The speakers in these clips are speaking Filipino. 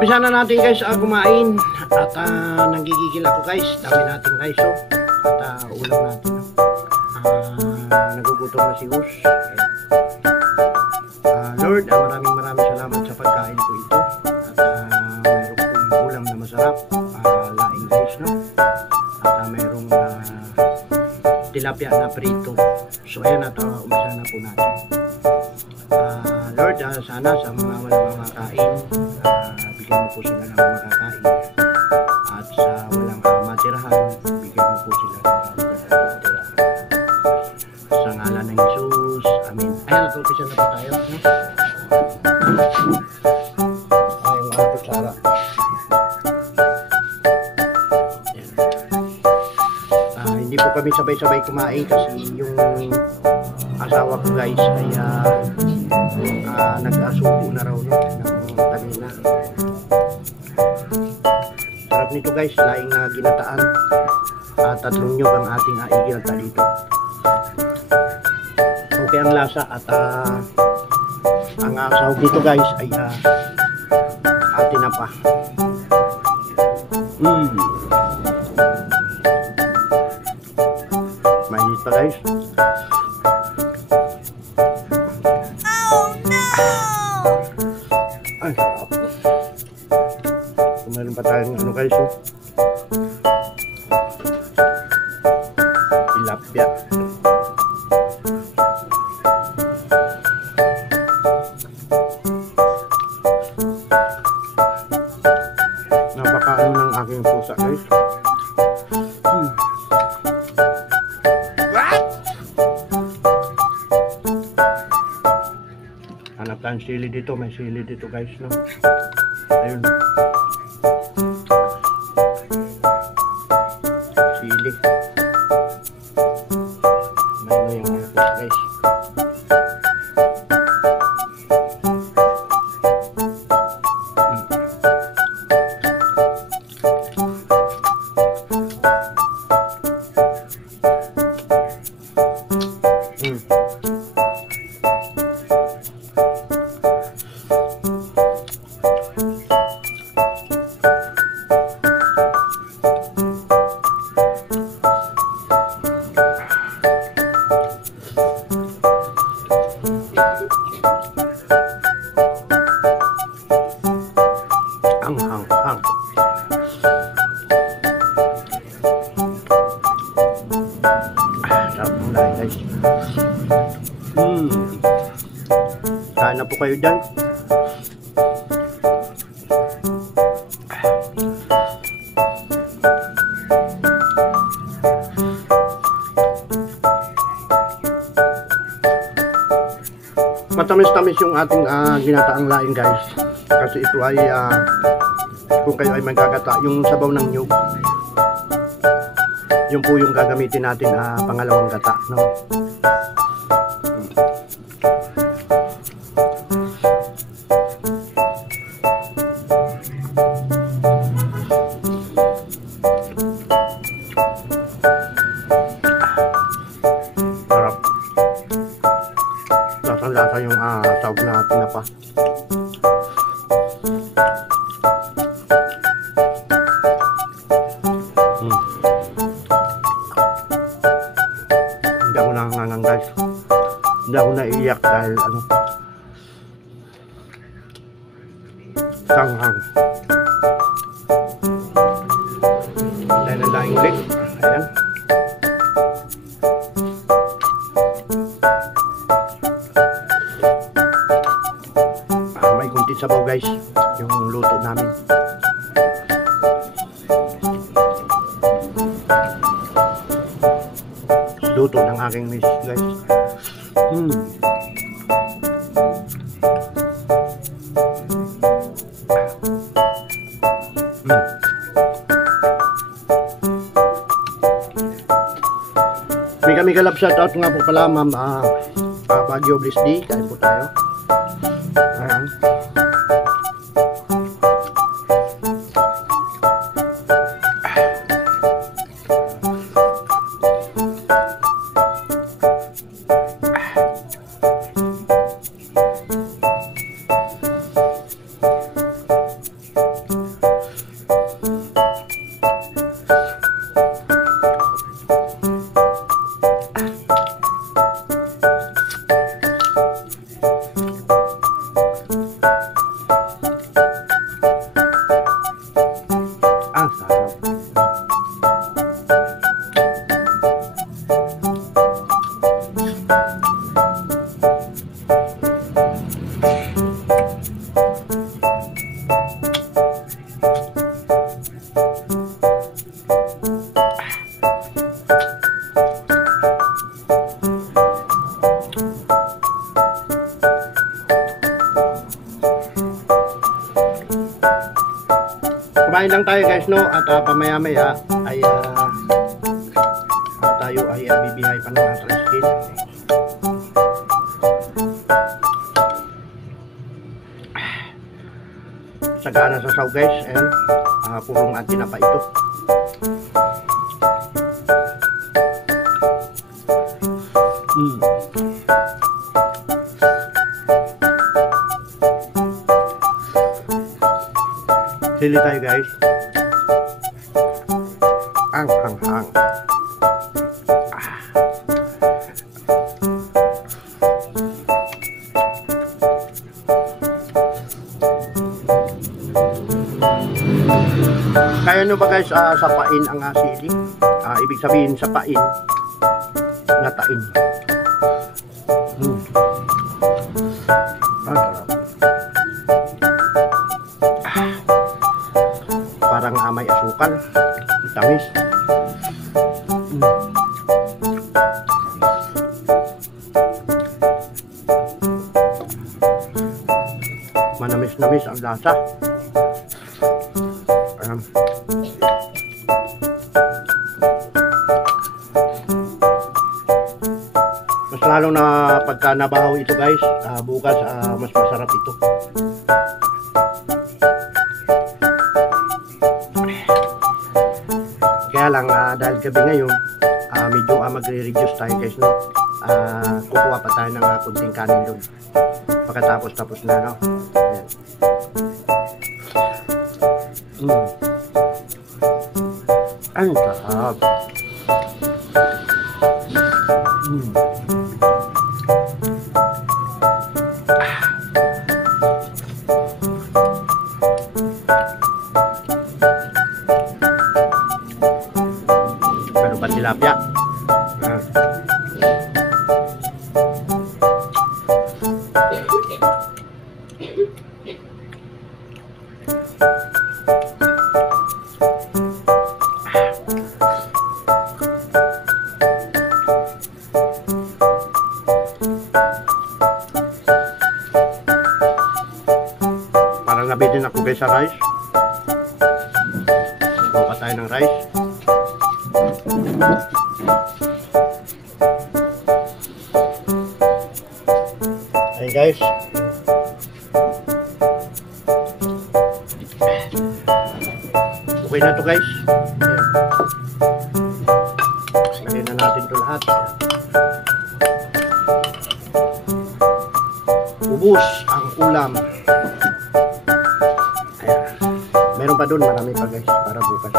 Umpisa na natin guys kumain. At nanggigigil ako guys. Dami natin guys oh. At ulam natin nagugutom na si Gus. Lord, maraming salamat sa pagkain ko ito. At mayroon kong ulam na masarap. Laing guys no. At mayroong tilapia na prito. So ayan at umpisa na po natin. Lord, sana sa mga walang makakain, bigyan mo po sila ng makakain. At sa walang matirahan, bigyan mo po sila ng matirahan. Sa ngalan ng Jesus, amen. Ayan, nag-umpisa na po tayo. No? Ay, mga kutsara. Hindi po kami sabay-sabay kumain kasi yung asawa ko guys ay nag-asubo na raw no, ng kanina. Sarap nito guys, laing ginataan. Tatlong nyug ang ating iginata dito. Okay ang lasa at ang sahog dito guys ay tinapa. Mainit pa guys. Ay, sarap. Meron pa tayong ano guys oh. Tilapia. Napakaano ng aking pusa guys. Hanap tayong sili dito, may sili dito guys no. Ayun. Sili. May yung guys. Hang. Sarap ng lahi guys. Kain na po kayo dyan. Matamis-tamis yung ating ginataang laing guys. Kasi ito ay kung kayo ay magkagata yung sabaw ng nyug, yun po yung gagamitin natin pangalawang gata no? Sarap. Lasang-lasa yung sahog na tinapa. Hindi ako nangangang guys. Hindi ako naiiyak dahil sanghang. Dahil nalaing ulit. Ayan. May kunti sabaw guys yung luto namin. Luto ng aking miss guys. Mega love shoutout nga po pala ma'am Baguio Blisdi. Kain po tayo. Ayan. Kumain lang tayo guys, no? At pamaya-maya ay tayo ay bibihay pa ng tricycle. Sagana sa saw guys. Ayan, purong tinapa ito. Sili tayo guys. Ang hang-hang. Kaya nyo ba guys, sapain ang sili? Ibig sabihin sapain, ngatain. Parang may asukal, tamis. Manamis-namis ang lasa. Mas lalo na pagka nabahaw ito guys, bukas mas masarap ito. Kaya lang dahil gabi ngayon, medyo magre-reduce tayo guys, no? Kukuha pa tayo ng kunting kanin doon. Pagkatapos tapos na, no? Ang sarap. Pero pa tilapia. Parang nabitin ako guys sa rice. Kuha pa tayo ng rice. Ayan guys. Okay na to guys. Lagyan na natin to lahat. Ubus ang ulam. Ayan. Meron pa doon, marami pa guys para bukas.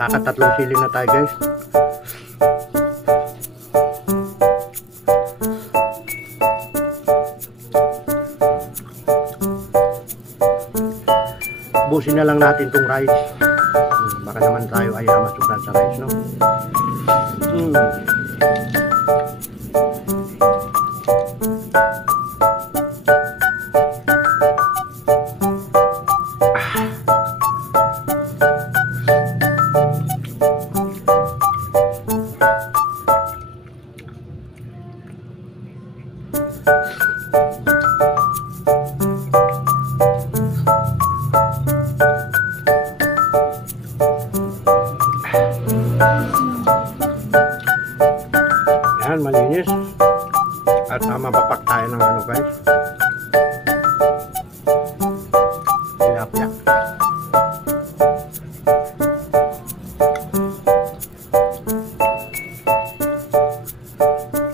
Nakakatatlong sili na tayo guys. Busin na lang natin tong rice. Baka naman tayo ay masubran sa rice, no?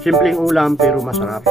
Simpleng ulam pero masarap.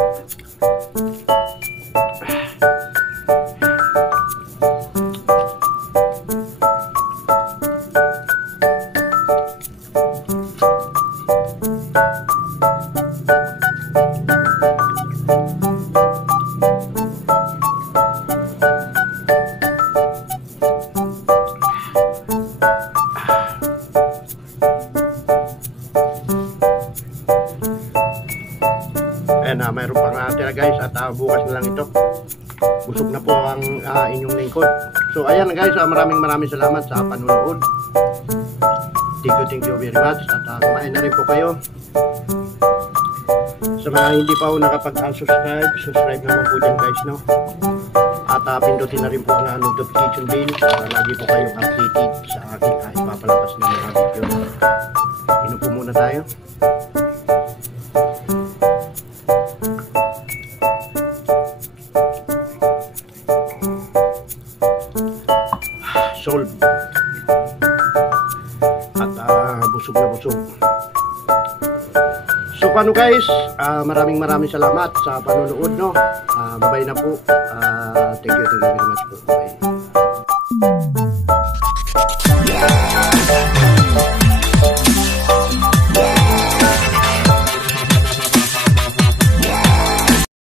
Ayan na, mayroon pang tira guys at bukas na lang ito. Busog na po ang inyong lingkod. So ayan guys, maraming salamat sa panunood. Thank you very much. At kumain na rin po kayo. Sa mga hindi pa po nakapag-subscribe, subscribe naman po dyan guys, no? At pindutin na rin po ang notification bell para lagi po kayong updated sa aking ipapalabas na mga video. Inom po muna tayo. Solve. At busog na busog. So paano guys, maraming salamat sa panonood, no? Bye-bye na po. Thank you very much po. Bye.